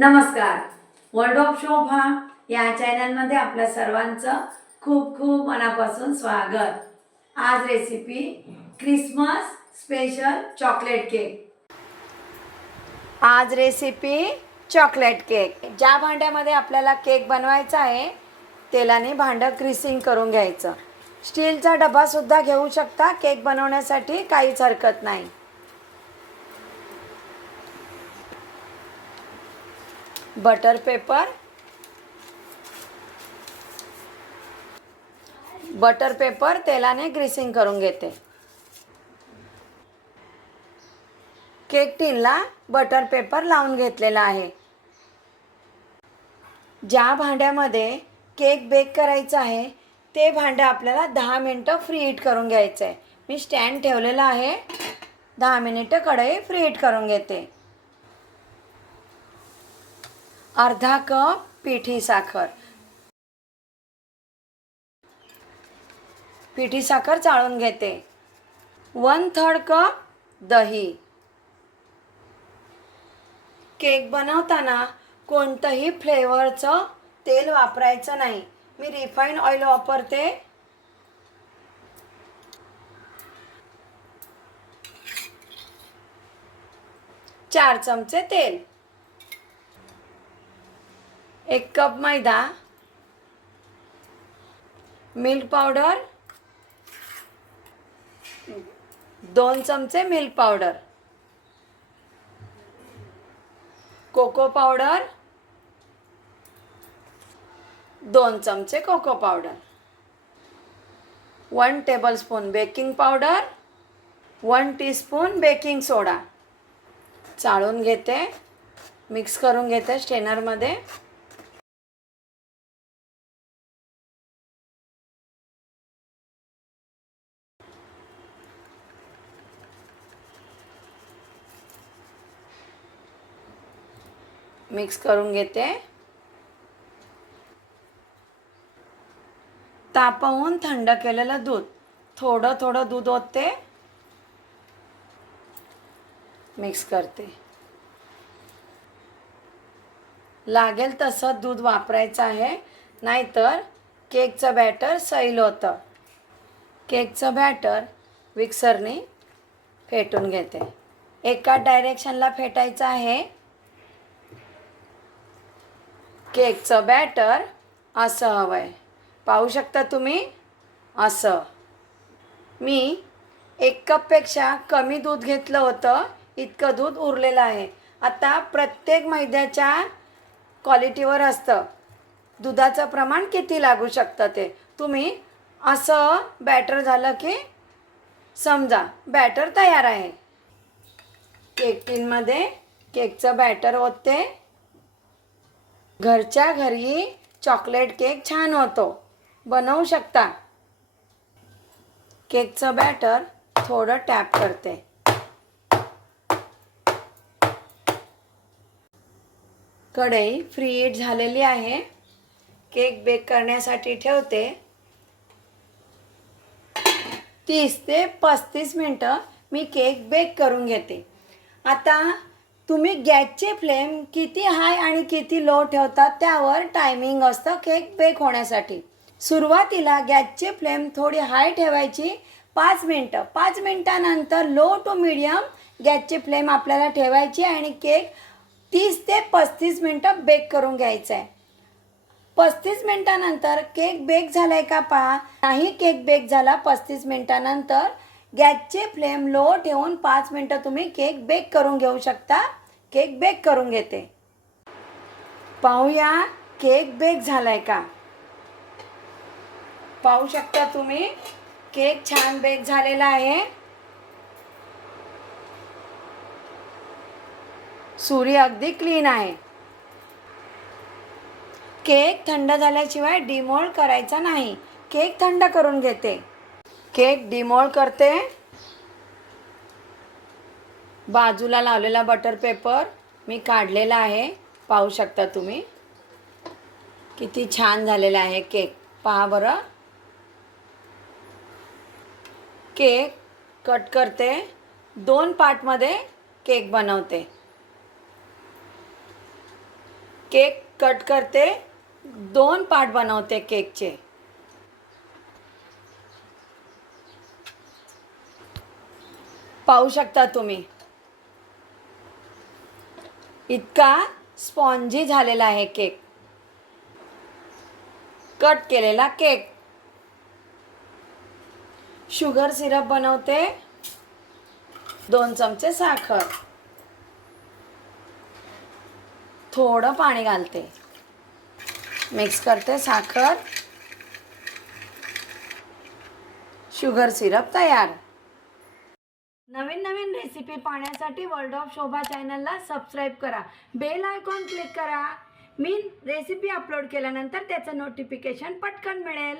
नमस्कार. World of शोभा या चॅनलमध्ये आपल्या सर्वांचं खूप खूप मनापासून स्वागत. आज recipe Christmas special chocolate cake आज रेसिपी चॉकलेट केक ज्या भांड्यामध्ये आपल्याला केक बनवायचा आहे तेलाने भांडं क्रिसिंग करून घ्यायचं. स्टीलचा डबासुद्धा घेऊ शकता. केक बनवण्यासाठी काहीच हरकत नाही. बटर पेपर बटर पेपर तेलाने ग्रीसिंग करून घेते. केक टिनला बटर पेपर लावून घेतलेला आहे. ज्या भांड्यामध्ये केक बेक करायचा आहे ते भांडं आपल्याला दहा मिनटं फ्री हीट करून घ्यायचं आहे मी स्टँड ठेवलेला आहे. दहा मिनिटं कढई फ्री हीट करून घेते. अर्धा कप पिठी साखर. पिठी साखर चाळून घेते. वन थर्ड कप दही. केक बनवताना कोणतंही फ्लेवरचं तेल वापरायचं नाही. मी रिफाईन ऑइल वापरते. चार चमचे तेल. एक कप मैदा मिल्क पावडर दोन चमचे मिल्क पावडर कोको पावडर दोन चमचे cocoa powder one tablespoon baking powder one teaspoon baking soda. चाळून घेते मिक्स करून घेते स्टेनरमध्ये. मिक्स करून घेते. तापवून थंड केलेलं दूध. थोडं थोडं दूध ओतते. मिक्स करते. लागेल तसं दूध वापरायचं आहे. नाहीतर केकचं बॅटर सैल होतं. केकचं बॅटर मिक्सरने फेटून घेते. एका डायरेक्शनला फेटायचं आहे. केकचं बॅटर असं हवं आहे पाहू शकता तुम्ही? असं. मी एक कपपेक्षा कमी दूध घेतलं होतं इतकं दूध उरलेलं आहे. आता प्रत्येक मैद्याच्या क्वालिटीवर असतं. दुधाचं प्रमाण किती लागू शकतं ते? तुम्ही असं बॅटर झालं की समजा बॅटर तयार आहे. केक टीनमध्ये केकचं बॅटर होते घरच्या घरी चॉकलेट केक छान होतो. बनवू शकता. केकचं बॅटर थोडं टॅप करते. कढई फ्री हीट झालेली आहे. केक बेक करण्यासाठी ठेवते. तीस ते पस्तीस मिनटं मी केक बेक करून घेते. आता तुम्ही गॅसचे फ्लेम किती हाय आणि किती लो ठेवता त्यावर टायमिंग असतं केक बेक होण्यासाठी. सुरुवातीला गॅसचे फ्लेम थोडी हाय ठेवायची पाच मिनटं. पाच मिनटानंतर लो टू मिडियम गॅसची फ्लेम आपल्याला ठेवायची आणि केक तीस ते पस्तीस मिनटं बेक करून घ्यायचं आहे. पस्तीस मिनटानंतर केक बेक झाला आहे का पहा. नाही केक बेक झाला पस्तीस मिनटानंतर गॅसचे फ्लेम लो ठेवून पाच मिनटं तुम्ही केक बेक करून घेऊ शकता. केक बेक करून घेते. पाहूया केक बेक झाला आहे का? पाहू शकता तुम्ही केक छान बेक झालेला आहे. सुरी अगदी क्लीन आहे. केक थंड झाल्याशिवाय डिमोल्ड करायचा नाही. केक थंड करून घेते. केक डिमोळ करते. बाजूला लावलेला बटर पेपर मी काढलेला आहे. पाहू शकता तुम्ही. किती छान झालेला आहे केक. पहा बरं. केक कट करते. दोन पार्टमध्ये केक बनवते. केक कट करते. दोन पार्ट बनवते केकचे. पाहू शकता तुम्ही. इतका स्पॉन्जी झालेला आहे केक. कट केलेला केक. शुगर सिरप बनवते. दोन चमचे साखर. थोडं पाणी घालते. मिक्स करते साखर. शुगर सिरप तयार. पाहण्यासाठी वर्ल्ड ऑफ शोभा चॅनलला सबस्क्राईब करा. बेल आयकॉन क्लिक करा. मी रेसिपी अपलोड केल्यानंतर त्याचं नोटिफिकेशन पटकन मिळेल.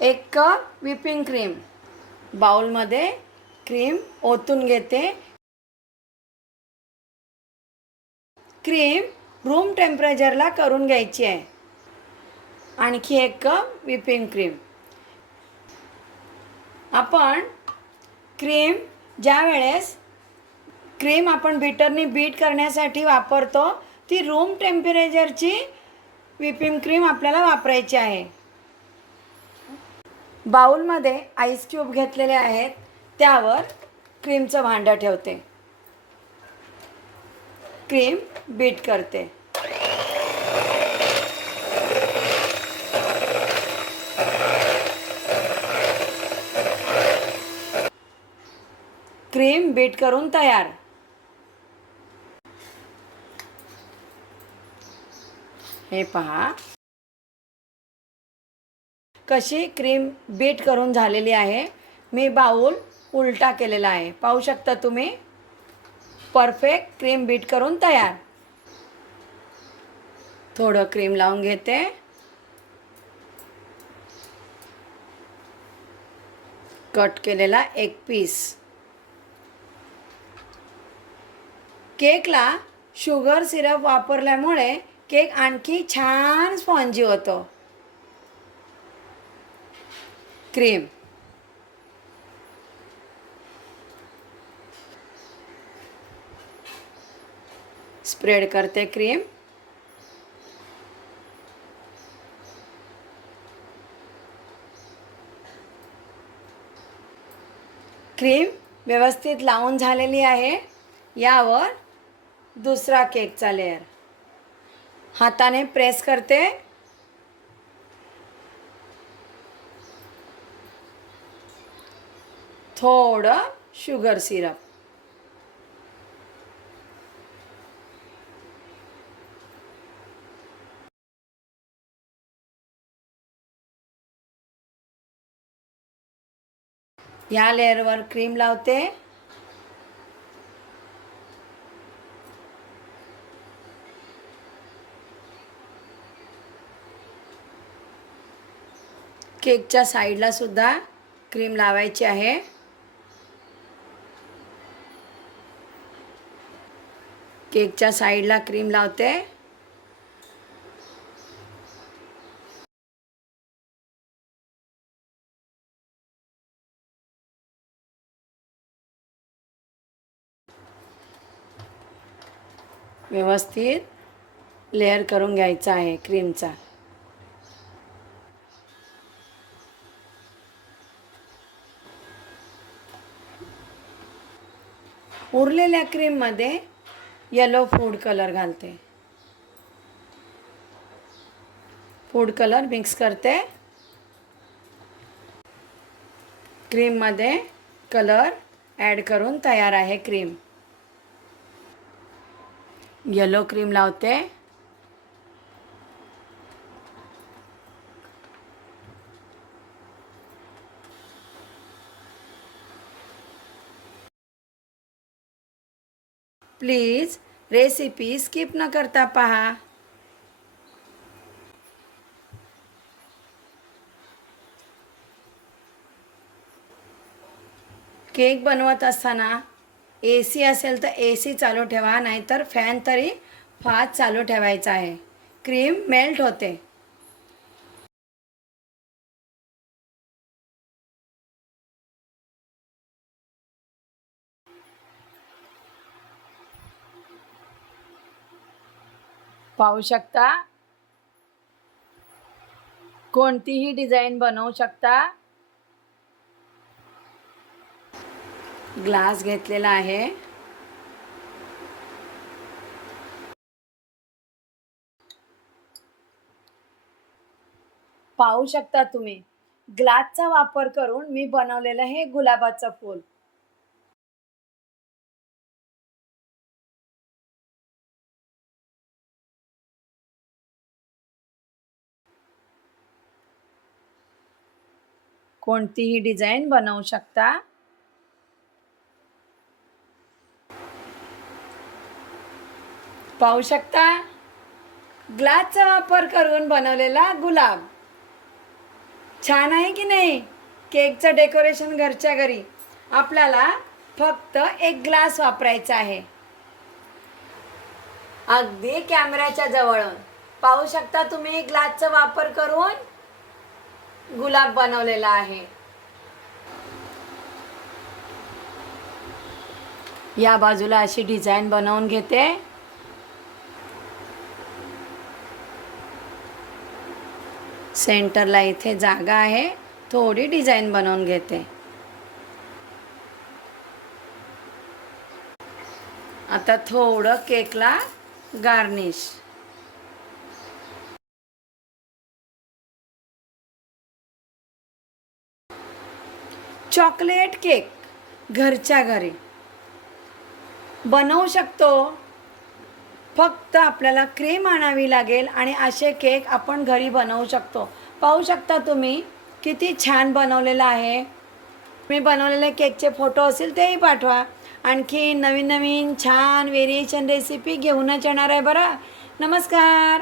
एक कप व्हिपिंग क्रीम बाउलमध्ये क्रीम ओतून घेते. क्रीम रूम टेम्परेचरला करून घ्यायची आहे. आणखी एक कप व्हिपिंग क्रीम आपण क्रीम ज्या वेळेस क्रीम आपण बीटरनी बीट करण्यासाठी वापरतो. ती रूम टेम्परेचरची व्हिपिंग क्रीम आपल्याला वापरायची आहे. बाउलमध्ये आईस क्यूब घेतलेले आहेत. त्यावर क्रीमचं भांडं ठेवते. क्रीम बीट करते. क्रीम बीट करून तयार. हे पहा. कशी क्रीम बीट करून झालेली आहे. मी बाऊल उलटा केलेला आहे. पाहू शकता तुम्ही? परफेक्ट क्रीम बीट करून तयार. थोडं क्रीम लावून घेते. कट केलेला एक पीस केकला शुगर सिरप वापरल्यामुळे केक आणखी छान स्पॉन्जी होतो. क्रीम. स्प्रेड करते क्रीम. क्रीम व्यवस्थित लावून झालेली आहे. यावर दुसरा केकचा लेअर. हाताने प्रेस करते. थोडं शुगर सिरप. ह्या लेअरवर क्रीम लावते. केकच्या साईडला सुद्धा क्रीम लावायची आहे. केकच्या साईडला क्रीम लावते. व्यवस्थित लेअर करून घ्यायचा आहे क्रीमचा. उरलेल्या क्रीममध्ये येलो फूड कलर घालते. फूड कलर मिक्स करते. क्रीममध्ये कलर ॲड करून तयार आहे क्रीम. येलो क्रीम लावते. प्लीज रेसिपी स्किप न करता पहा. केक बनवत असताना ए सी असेल तर ए सी चालू ठेवा नाहीतर फॅन तरी फास्ट चालू ठेवायचा आहे. क्रीम मेल्ट होते. पाहू शकता. कोणतीही डिझाईन बनवू शकता. ग्लास घेतलेला आहे. पाहू शकता तुम्ही. ग्लासचा वापर करून मी बनवलेलं हे गुलाबाचं फूल. कोणतीही डिझाईन बनवू शकता. पाहू शकता ग्लासचा वापर करून बनवलेला गुलाब. छान आहे की नाही? केकचं डेकोरेशन घरच्या घरी. आपल्याला फक्त एक ग्लास वापरायचा आहे. अगदी कॅमेऱ्याच्या जवळून पाहू शकता तुम्ही ग्लासचा वापर करून गुलाब बनवलेला आहे. या बाजूला अशी डिझाईन बनवून घेते. सेंटरला इथे जागा आहे. थोडी डिझाईन बनवून घेते. आता थोडं केकला गार्निश. चॉकलेट केक घरच्या घरी. बनवू शकतो. फक्त आपल्याला क्रीम आणावी लागेल आणि असे केक आपण घरी बनवू शकतो. पाहू शकता तुम्ही किती छान बनवलेलं आहे. मी बनवलेले केकचे फोटो असतील तेही पाठवा. आणखी नवीन नवीन छान व्हेरिएशन रेसिपी घेऊनच येणार आहे बरं. नमस्कार.